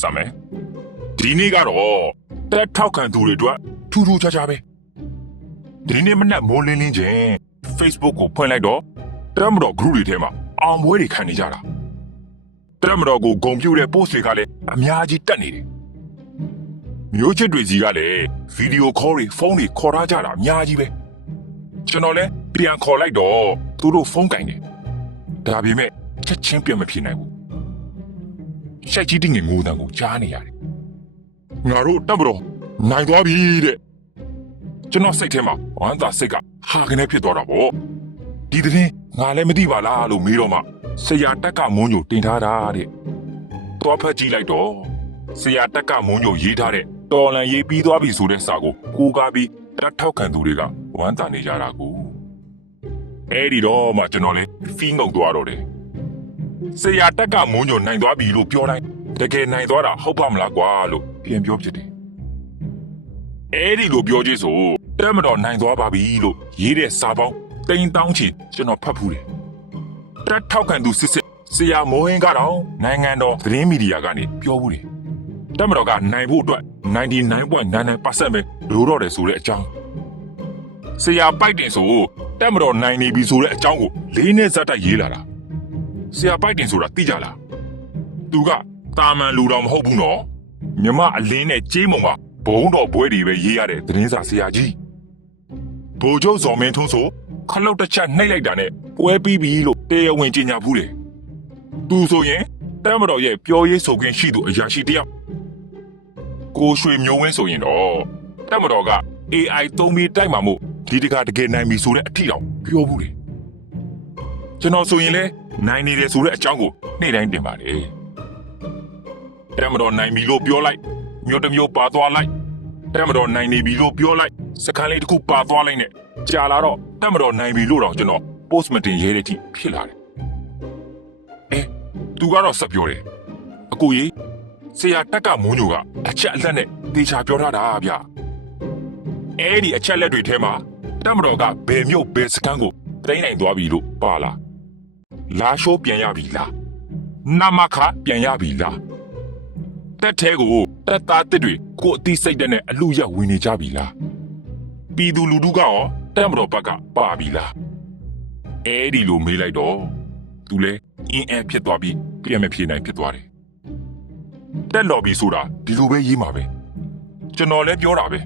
စမယ်ဒီနေ့ကတော့တက်ထောက်ခံသူတွေအတွက်ထူးထူးခြားခြားပဲဒီနေ့မနက်မိုးလင်းလင်းချင်း Facebook ကိုဖွင့်လိုက်တော့တရမတော် group တွေထဲမှာအောင်ပွဲတွေခံနေကြတာတရမတော်ကိုဂုံပြူတဲ့ post တွေကလည်းအများကြီးတက်နေတယ်မျိုးချစ်တွေစီကလည်းဗီဒီယိုခေါ်တွေဖုန်းတွေခေါ်ထားကြတာအများကြီးပဲကျွန်တော်လည်းပြန်ခေါ်လိုက်တော့သူတို့ဖုန်းကင်တယ်ဒါပေမဲ့ချက်ချင်းပြန်မဖြစ်နိုင်ဘူး ရှိုက်ကြီးတင်းငယ်ငိုတန်ကိုကြားနေရတယ်ငါတို့တက်မတော်နိုင်သွားပြီတဲ့ကျွန်တော်စိတ်ထဲမှာဝမ်းသာစိတ်ကဟာကနေဖြစ်သွားတာပေါ့ဒီတဲ့င်းငါလည်းမသိပါလားလို့မေးတော့မှဆရာတက်ကမုန်းညိုတင်ထားတာတဲ့သွားဖက်ကြည့်လိုက်တော့ဆရာတက်ကမုန်းညိုရေးထားတဲ့တော်လန်ရေးပြီးသွားပြီဆိုတဲ့စာကိုကိုးကားပြီးတက်ထောက်ခံသူတွေကဝမ်းသာနေကြတာကိုအဲ့ဒီတော့မှကျွန်တော်လည်းဖီးငုံသွားတော့တယ် ဆရာတက်ကမုန်းညိုနိုင်သွားပြီလို့ပြောတိုင်းတကယ်နိုင်သွားတာဟုတ်ပါမလားကွာလို့ပြန်ပြောဖြစ်တယ်အဲ့ဒီလိုပြောကြည့်ဆိုတက်မတော်နိုင်သွားပါပြီလို့ရေးတဲ့စာပေါင်းတိန်တောင်းချီကျွန်တော်ဖတ်ဖူးတယ်တက်ထောက်ခံသူစစ်စစ်ဆရာမိုးဟင်းကတော့နိုင်ငံတော်သတင်းမီဒီယာကနေပြောဘူးတယ်တက်မတော်ကနိုင်ဖို့အတွက်99.99%ပဲလိုတော့တယ်ဆိုတဲ့အကြောင်းဆရာပိုက်တင်ဆိုတက်မတော်နိုင်နေပြီဆိုတဲ့အကြောင်းကိုလေးနဲ့ဇက်တိုက်ရေးလာတာ ဆရာပိုက်တင်ဆိုတာသိကြလားသူကတာမန်လူတော်မဟုတ်ဘူးနော်မြမအလင်းနဲ့ကြေးမုံကဘုံတော်ဘွဲတွေပဲရေးရတဲ့သတင်းစာဆရာကြီးဘိုလ်ချုပ်ဇော်မင်းထွန်းဆိုခလုတ်တစ်ချက်နှိပ်လိုက်တာနဲ့ပွဲပြီးပြီလို့တရားဝင်ကြေညာဘူးတယ်သူဆိုရင်တမတော်ရဲ့ပြောရေးဆိုခွင့်ရှိသူအရာရှိတယောက်ကိုရွှေမျိုးဝင်းဆိုရင်တော့တမတော်က AI သုံးပြီးတိုက်မှာမို့ဒီတကတကယ်နိုင်ပြီဆိုတဲ့အထီတောင်ပြောဘူးတယ် ကျွန်တော်ဆိုရင်လဲနိုင်နေတယ်ဆိုတဲ့အကြောင်းကိုနေ့တိုင်းတင်ပါတယ်တမတော်နိုင်ပြီလို့ပြောလိုက်မျိုးတစ်မျိုးပါသွားလိုက်တက်မတော်နိုင်နေပြီလို့ပြောလိုက်စကန်လေးတစ်ခုပါသွားလိုက်နဲ့ကြာလာတော့တက်မတော်နိုင်ပြီလို့တော့ကျွန်တော် post မတင်ရဲတဲ့အထိဖြစ်လာတယ်အဲသူကတော့ဆက်ပြောတယ်အကိုကြီးဆရာတက်ကမုန်းညိုကအချက်အလက်နဲ့တေချာပြောထားတာဗျအဲ့ဒီအချက်လက်တွေထဲမှာတက်မတော်ကဘယ်မြို့ဘယ်စကန်ကိုတိုင်းနိုင်သွားပြီလို့ပါလား လာရှိုးပြန်ရပြီလားနမခပြန်ရပြီလားတက်သေးကိုတက်သားတစ်တွေကိုအသိစိတ်တဲ့နဲ့အလူရဝင်နေကြပြီလားပြည်သူလူထုကရောတက်မတော်ဘက်ကပါပြီလားအဲ့ဒီလိုမေးလိုက်တော့သူလဲအင်းအဲဖြစ်သွားပြီးပြန်မဖြေနိုင်ဖြစ်သွားတယ်တက်တော်ပြီဆိုတာဒီလိုပဲရေးမှာပဲကျွန်တော်လည်းပြောတာပဲ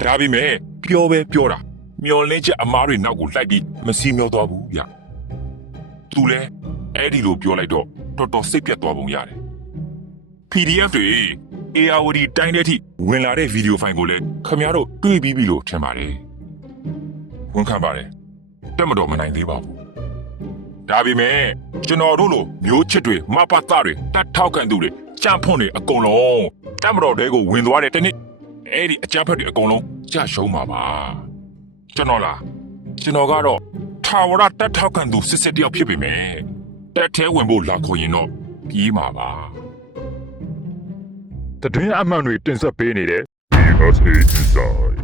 ဒါပေမဲ့ပြောပဲပြောတာမျောလင်းချက်အမားတွေနောက်ကိုလိုက်ပြီးမစီမျောသွားဘူးဗျ သူလဲအဲ့ဒီလိုပြောလိုက်တော့တော်တော်စိတ်ပြတ်သွားပုံရတယ် PDF တွေ ARD တိုင်းတဲ့အထိဝင်လာတဲ့ဗီဒီယိုဖိုင်ကိုလည်းခင်ဗျားတို့တွေ့ပြီးပြီလို့ထင်ပါတယ်။ဝန်ခံပါတယ်။တက်မတော်မနိုင်သေးပါဘူး။ဒါပေမဲ့ကျွန်တော်တို့လိုမျိုးချစ်တွေမပတ်သားတွေတတ်ထောက်ခံသူတွေကြံ့ဖွန့်တွေအကုန်လုံးတက်မတော်တွေကိုဝင်သွားတဲ့တနေ့အဲ့ဒီအကြမ်းဖက်တွေအကုန်လုံးကြရှုံးပါပါ။ကျွန်တော်လားကျွန်တော်ကတော့ ထာဝရတတ်ထောက်ခံသူစစ်စစ်တယောက်ဖြစ်ပေမဲ့တက်သေးဝင်ဖို့လာခေါ်ရင်တော့ပြီးမှာပါ။တတွင်းအမှန်တွေတင်ဆက်ပေးနေတဲ့ BSA Inside